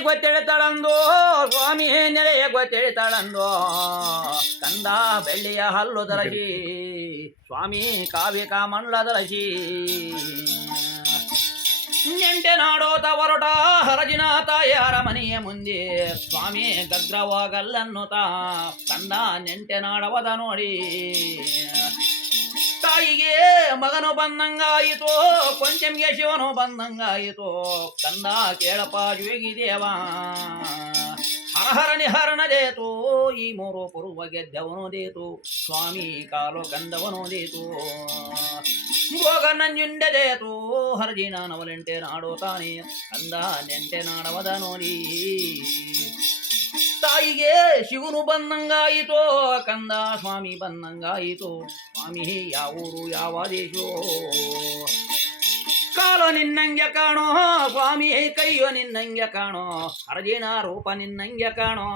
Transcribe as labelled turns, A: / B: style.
A: ಗೊತ್ತಿಡ್ತಾಳಂದು ಸ್ವಾಮಿ ನೆಲೆಯ ಗೊತ್ತಿಡ್ತಾಳಂದು ಕಂದ ಬೆಳ್ಳಿಯ ಹಲ್ಲು ದರಸಿ, ಸ್ವಾಮಿ ಕಾವ್ಯ ಕಾಮಣ್ಣ ದರಸಿ. ನೆಂಟೆ ನಾಡೋತ ಹೊರಟ ಹರಜಿನ ತಾಯಾರ ಮನೆಯ ಮುಂದೆ, ಸ್ವಾಮಿ ಗಗ್ರವಾಗಲ್ಲನ್ನುತ್ತ ಕಂದ ನೆಂಟೆ ನಾಡವದ ನೋಡಿ. ತಾಯಿಗೆ ಮಗನು ಬಂದಂಗಾಯಿತು ಕೊಂಚಂಗೆ ಶಿವನು ಬಂದಂಗಾಯಿತು ಕಂದ ಕೇಳಪ್ಪ ಜೋಗಿ ದೇವ. ಹರಹರ ನಿಹರಣದೇತು ಈ ಮೂರು ಪೂರ್ವ ಗೆದ್ದವನು ದೇತು. ಸ್ವಾಮಿ ಕಾಲು ಕಂದವನು ದೇತು. ಭೋಗ ನಂಜುಂಡದೇತು ಹರಜಿನ ನವಲೆಂಟೆ ನಾಡೋ ತಾನೆ. ಕಂದ ನೆಂಟೆ ನಾಡವದ ನೋಡಿ. ಶಿವನು ಬಂದಂಗಾಯಿತು, ಕಂದ ಸ್ವಾಮಿ ಬಂದಂಗಾಯಿತು. ಸ್ವಾಮಿ ಯಾವೂರು ಯಾವ ದೇಶೋ? ಕಾಲ ನಿನ್ನಂಗೆ ಕಾಣೋ, ಸ್ವಾಮಿ ಕೈಯೋ ನಿನ್ನಂಗೆ ಕಾಣೋ. ಅರ್ಜಿನ ರೂಪ ನಿನ್ನಂಗೆ ಕಾಣೋ.